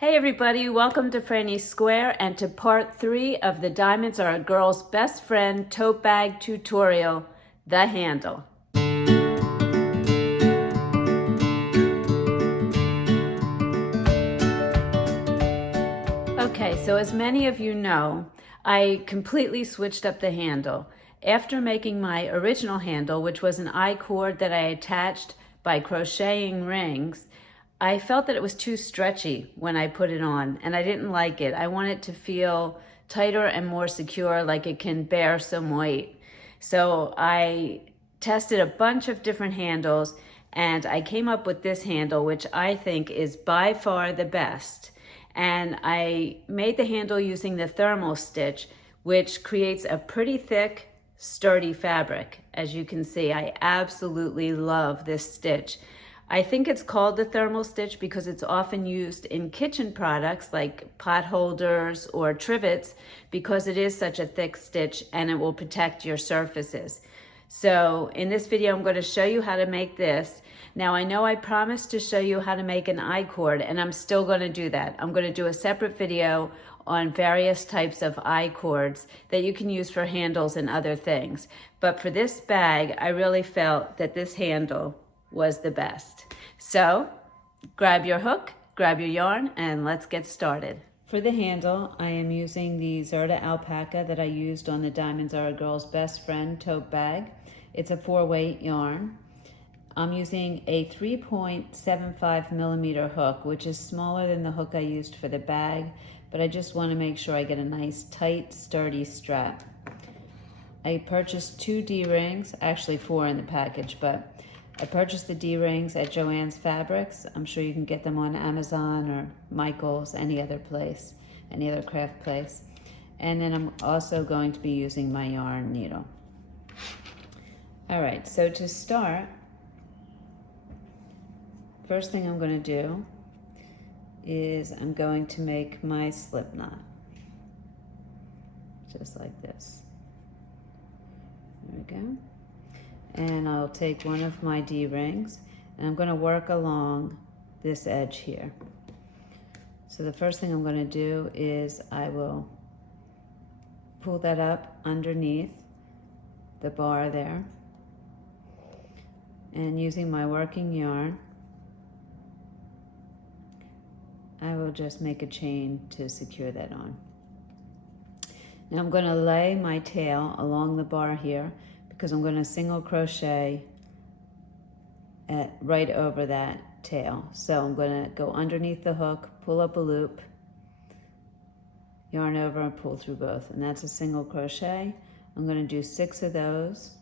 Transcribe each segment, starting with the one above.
Hey everybody, welcome to Frannie Square and to part 3 of the Diamonds Are a Girl's Best Friend Tote Bag tutorial, the handle. Okay, so as many of you know, I completely switched up the handle. After making my original handle, which was an I-cord that I attached by crocheting rings, I felt that it was too stretchy when I put it on, and I didn't like it. I want it to feel tighter and more secure, like it can bear some weight. So I tested a bunch of different handles, and I came up with this handle, which I think is by far the best. And I made the handle using the thermal stitch, which creates a pretty thick, sturdy fabric. As you can see, I absolutely love this stitch. I think it's called the thermal stitch because it's often used in kitchen products like pot holders or trivets because it is such a thick stitch and it will protect your surfaces. So in this video, I'm going to show you how to make this. Now I know I promised to show you how to make an I-cord, and I'm still going to do that. I'm going to do a separate video on various types of I-cords that you can use for handles and other things. But for this bag, I really felt that this handle was the best. So grab your hook, grab your yarn, and let's get started. For the handle, I am using the Zerta alpaca that I used on the Diamonds Are a Girl's Best Friend tote bag. It's a 4-weight yarn. I'm using a 3.75 millimeter hook, which is smaller than the hook I used for the bag, but I just want to make sure I get a nice tight, sturdy strap. I purchased 2 D-rings, actually 4 in the package, but I purchased the D-rings at Joann's Fabrics. I'm sure you can get them on Amazon or Michael's, any other place, any other craft place. And then I'm also going to be using my yarn needle. All right, so to start, first thing I'm going to do is I'm going to make my slip knot, just like this. There we go. And I'll take one of my D-rings and I'm going to work along this edge here. So the first thing I'm going to do is I will pull that up underneath the bar there, and using my working yarn I will just make a chain to secure that on. Now I'm going to lay my tail along the bar here because I'm going to single crochet right over that tail. So I'm going to go underneath the hook, pull up a loop, yarn over and pull through both, and that's a single crochet. I'm going to do 6 of those,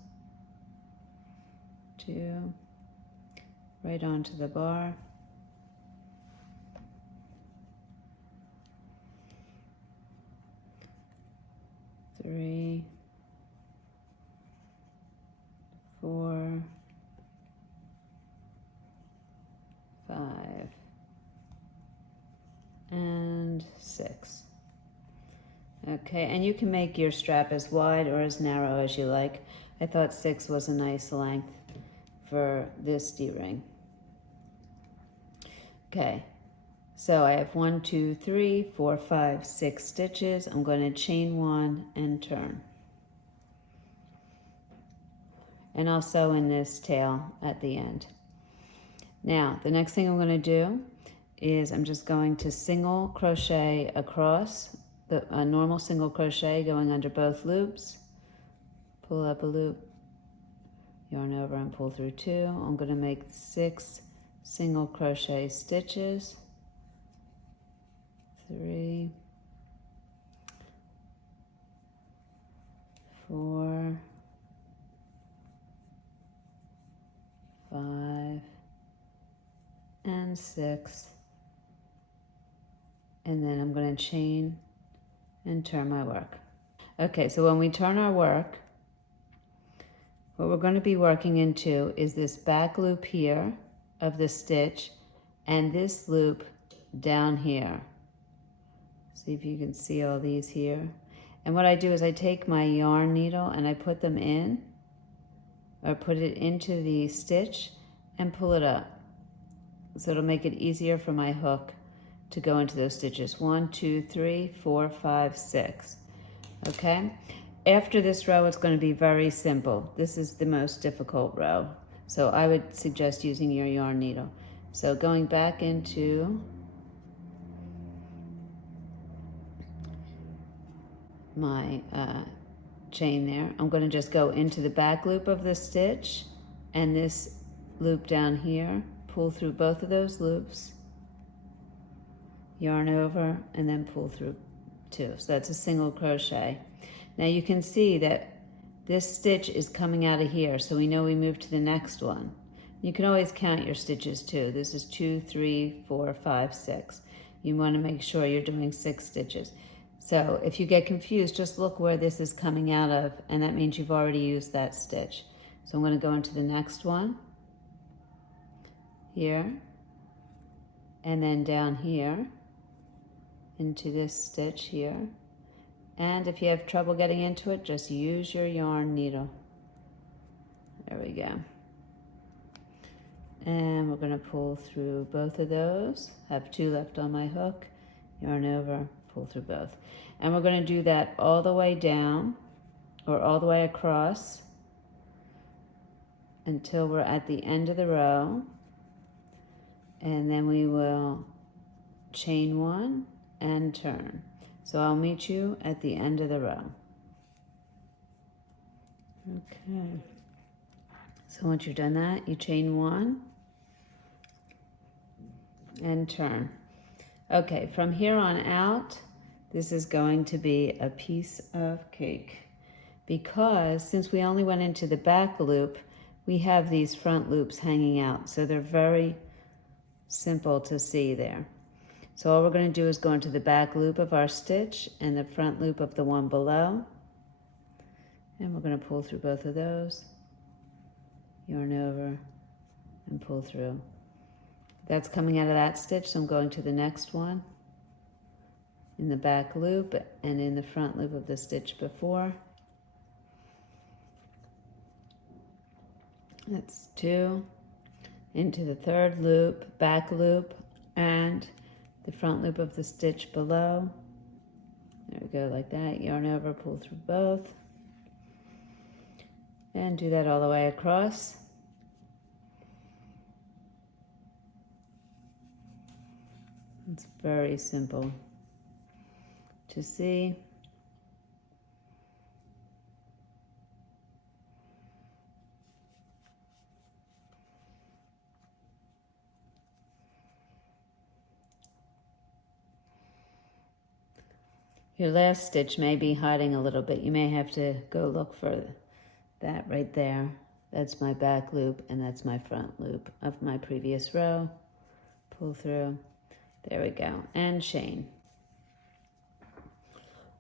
2 right onto the bar, 3, 4, 5, and 6. Okay, and you can make your strap as wide or as narrow as you like. I thought 6 was a nice length for this D-ring. Okay, so I have 1, 2, 3, 4, 5, 6 stitches. I'm going to chain 1 and turn. And I'll sew in this tail at the end. Now, the next thing I'm going to do is I'm just going to single crochet across, a normal single crochet going under both loops, pull up a loop, yarn over and pull through 2. I'm going to make 6 single crochet stitches, 3, 4, 5, and 6, and then I'm going to chain and turn my work. Okay, so when we turn our work, what we're going to be working into is this back loop here of the stitch and this loop down here. See if you can see all these here. And what I do is I take my yarn needle and I put them in, or put it into the stitch and pull it up. So it'll make it easier for my hook to go into those stitches. 1, 2, 3, 4, 5, 6. Okay? After this row, it's going to be very simple. This is the most difficult row. So I would suggest using your yarn needle. So going back into my chain there, I'm going to just go into the back loop of the stitch and this loop down here, pull through both of those loops, yarn over, and then pull through 2. So that's a single crochet. Now you can see that this stitch is coming out of here, so we know we move to the next one. You can always count your stitches too. This is 2, 3, 4, 5, 6. You want to make sure you're doing 6 stitches. So if you get confused, just look where this is coming out of, and that means you've already used that stitch. So I'm going to go into the next one, here, and then down here, into this stitch here. And if you have trouble getting into it, just use your yarn needle. There we go. And we're going to pull through both of those. Have 2 left on my hook, yarn over, pull through both. And we're going to do that all the way down, or all the way across, until we're at the end of the row. And then we will chain 1 and turn. So I'll meet you at the end of the row. Okay. So once you've done that, you chain 1 and turn. Okay, from here on out, this is going to be a piece of cake, because since we only went into the back loop, we have these front loops hanging out. So they're very simple to see there. So all we're going to do is go into the back loop of our stitch and the front loop of the one below. And we're going to pull through both of those, yarn over, and pull through. That's coming out of that stitch, so I'm going to the next one in the back loop and in the front loop of the stitch before. That's 2. Into the third loop, back loop, and the front loop of the stitch below. There we go, like that. Yarn over, pull through both. And do that all the way across. It's very simple to see. Your last stitch may be hiding a little bit. You may have to go look for that right there. That's my back loop and that's my front loop of my previous row. Pull through. There we go. And chain.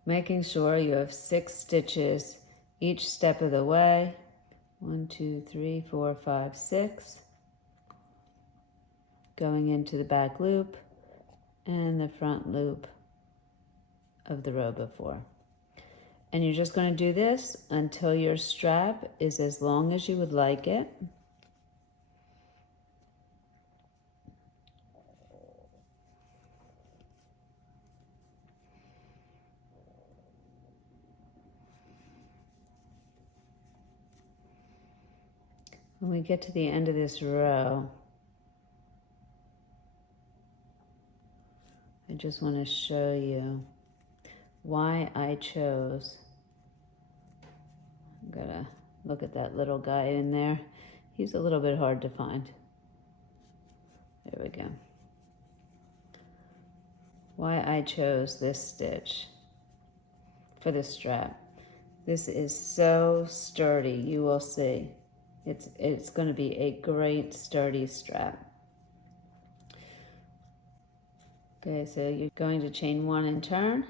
Making sure you have 6 stitches each step of the way. 1, 2, 3, 4, 5, 6. Going into the back loop and the front loop of the row before. And you're just going to do this until your strap is as long as you would like it. When we get to the end of this row, I just want to show you why I chose. I'm gonna look at that little guy in there. He's a little bit hard to find. There we go. Why I chose this stitch for the strap. This is so sturdy, you will see. It's going to be a great sturdy strap. Okay, so you're going to chain 1 and turn,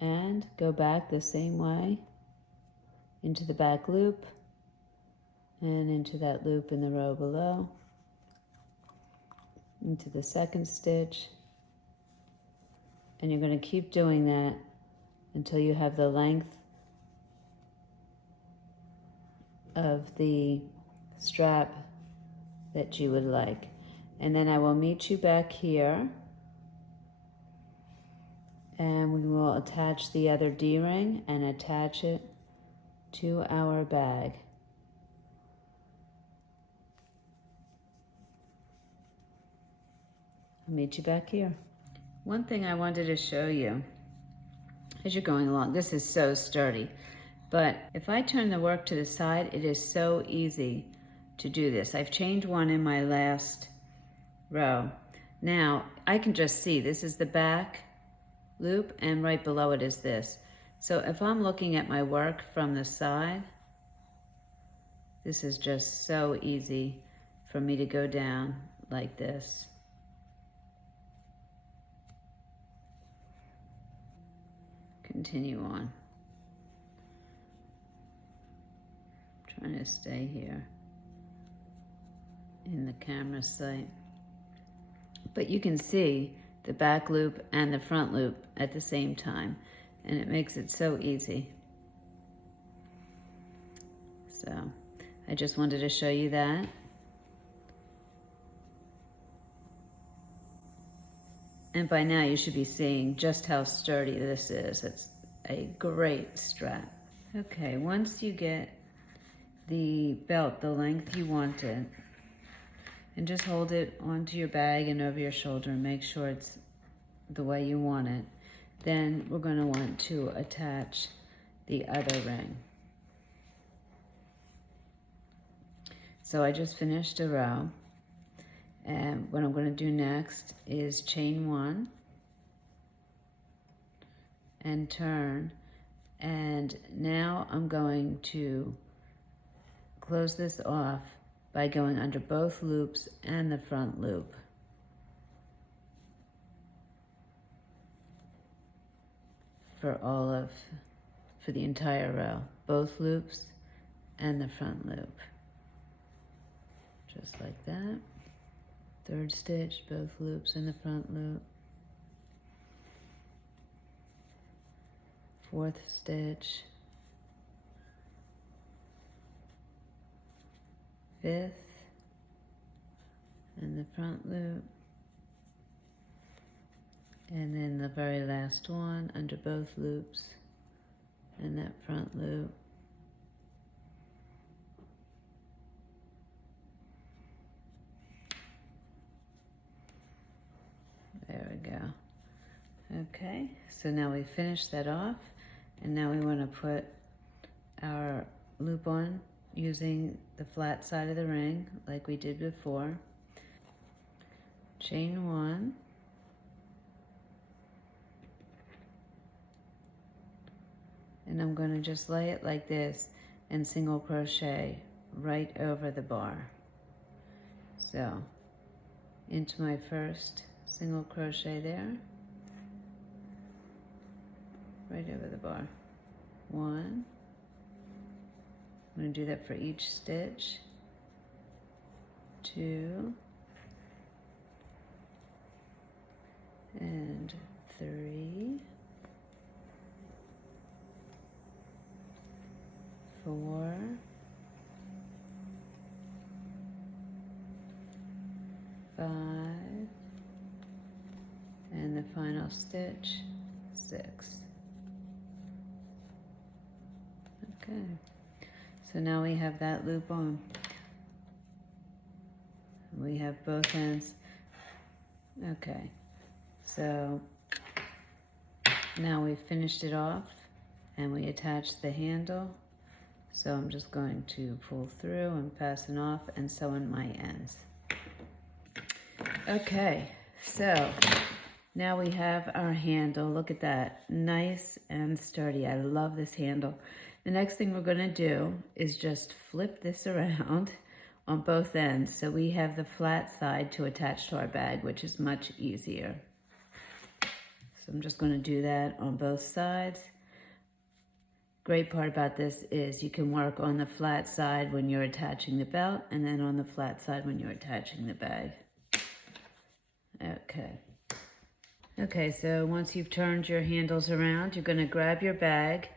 and go back the same way into the back loop and into that loop in the row below, into the second stitch, and you're going to keep doing that until you have the length of the strap that you would like. And then I will meet you back here attach the other D-ring and attach it to our bag. I'll meet you back here. One thing I wanted to show you as you're going along, this is so sturdy, but if I turn the work to the side, it is so easy to do this. I've chained one in my last row. Now I can just see this is the back loop and right below it is this. So if I'm looking at my work from the side, this is just so easy for me to go down like this. Continue on. I'm trying to stay here in the camera sight. But you can see the back loop and the front loop at the same time, and it makes it so easy. So I just wanted to show you that. And by now you should be seeing just how sturdy this is. It's a great strap. Okay, once you get the belt the length you want it, and just hold it onto your bag and over your shoulder and make sure it's the way you want it, then we're going to want to attach the other ring. So I just finished a row. And what I'm going to do next is chain one and turn, and now I'm going to close this off by going under both loops and the front loop. For the entire row, both loops and the front loop. Just like that. Third stitch, both loops in the front loop. Fourth stitch. Fifth, and the front loop. And then the very last one under both loops and that front loop. There we go. Okay, so now we finished that off, and now we want to put our loop on using the flat side of the ring like we did before. Chain one, and I'm going to just lay it like this and single crochet right over the bar. So into my first single crochet there, right over the bar. One. I'm going to do that for each stitch. Two. And three. Four. Five. And the final stitch, 6. Okay, so now we have that loop on. We have both ends. Okay, so now we've finished it off and we attached the handle. So I'm just going to pull through and fasten off and sew in my ends. Okay, so now we have our handle. Look at that, nice and sturdy. I love this handle. The next thing we're going to do is just flip this around on both ends so we have the flat side to attach to our bag, which is much easier. So I'm just going to do that on both sides. Great part about this is you can work on the flat side when you're attaching the belt and then on the flat side when you're attaching the bag. Okay, so once you've turned your handles around, you're going to grab your bag,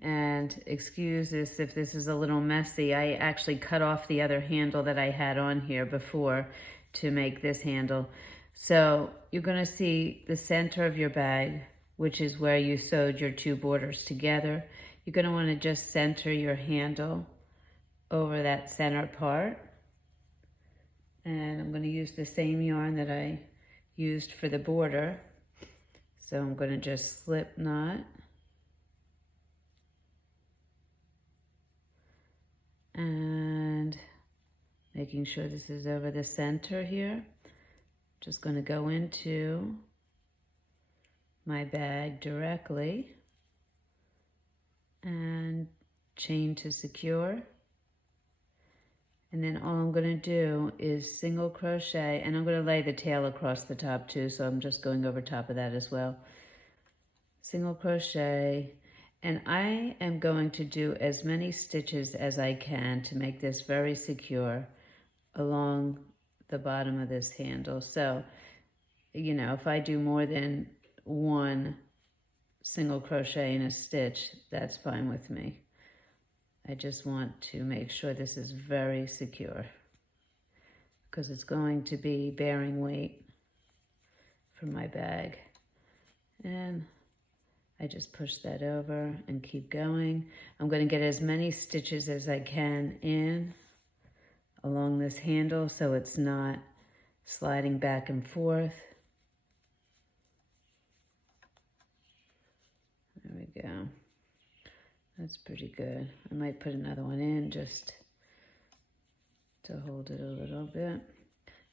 and excuse this if this is a little messy. I actually cut off the other handle that I had on here before to make this handle. So you're going to see the center of your bag which is where you sewed your two borders together. You're going to want to just center your handle over that center part. And I'm going to use the same yarn that I used for the border. So I'm going to just slip knot. And making sure this is over the center here. Just going to go into my bag directly and chain to secure. And then all I'm going to do is single crochet, and I'm going to lay the tail across the top too, so I'm just going over top of that as well. Single crochet, and I am going to do as many stitches as I can to make this very secure along the bottom of this handle. So, you know, if I do more than one single crochet in a stitch, that's fine with me. I just want to make sure this is very secure because it's going to be bearing weight for my bag. And I just push that over and keep going. I'm going to get as many stitches as I can in along this handle so it's not sliding back and forth. There we go. That's pretty good. I might put another one in just to hold it a little bit.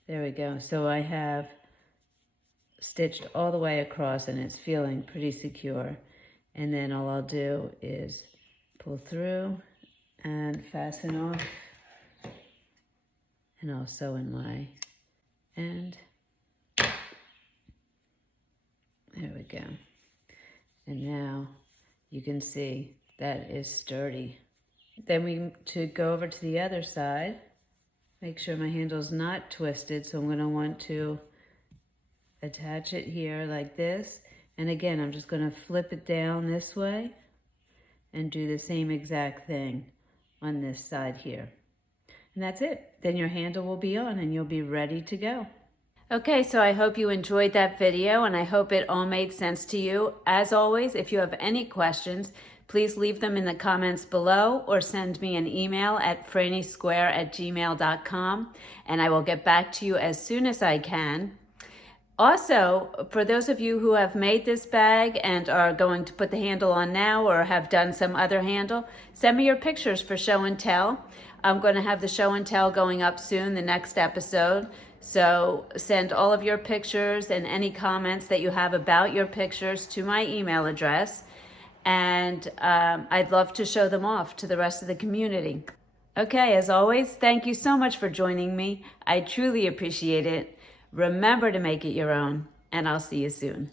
There we go. So I have stitched all the way across and it's feeling pretty secure. And then all I'll do is pull through and fasten off. And I'll sew in my end. There we go. And now you can see that is sturdy. Then to go over to the other side, make sure my handle's not twisted. So I'm going to want to attach it here like this. And again, I'm just going to flip it down this way and do the same exact thing on this side here. And that's it. Then your handle will be on and you'll be ready to go. Okay, so I hope you enjoyed that video and I hope it all made sense to you. As always, if you have any questions, please leave them in the comments below or send me an email at franniesquare@gmail.com and I will get back to you as soon as I can. Also, for those of you who have made this bag and are going to put the handle on now or have done some other handle, send me your pictures for show and tell. I'm going to have the show and tell going up soon, the next episode. So send all of your pictures and any comments that you have about your pictures to my email address. And I'd love to show them off to the rest of the community. Okay, as always, thank you so much for joining me. I truly appreciate it. Remember to make it your own, and I'll see you soon.